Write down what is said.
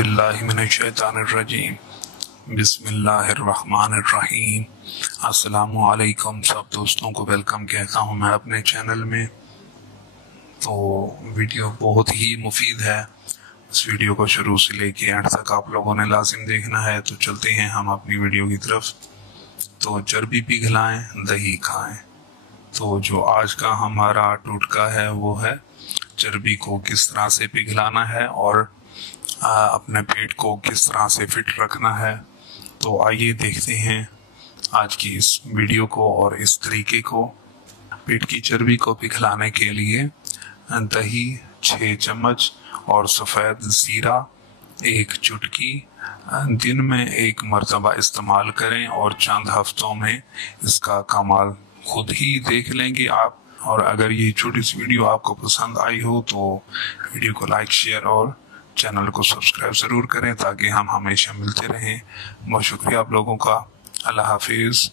बिल्लाहि मिनश्शैतानिर्रजीम बिस्मिल्लाहिर्रहमानिर्रहीम। अस्सलामु अलैकुम सब दोस्तों को वेलकम कहता हूँ मैं अपने चैनल में। तो वीडियो बहुत ही मुफीद है, इस वीडियो को शुरू से लेके एंड तक आप लोगों ने लाजिम देखना है। तो चलते हैं हम अपनी वीडियो की तरफ। तो चर्बी पिघलाएं, दही खाएं। तो जो आज का हमारा टोटका है वो है चर्बी को किस तरह से पिघलाना है और अपने पेट को किस तरह से फिट रखना है। तो आइए देखते हैं आज की इस वीडियो को और इस तरीके को। पेट की चर्बी को पिघलाने के लिए दही 6 चम्मच और सफ़ेद ज़ीरा 1 चुटकी दिन में 1 मरतबा इस्तेमाल करें और चंद हफ्तों में इसका कमाल खुद ही देख लेंगे आप। और अगर ये छोटी सी वीडियो आपको पसंद आई हो तो वीडियो को लाइक, शेयर और चैनल को सब्सक्राइब ज़रूर करें ताकि हम हमेशा मिलते रहें। बहुत शुक्रिया आप लोगों का। अल्लाह हाफिज़।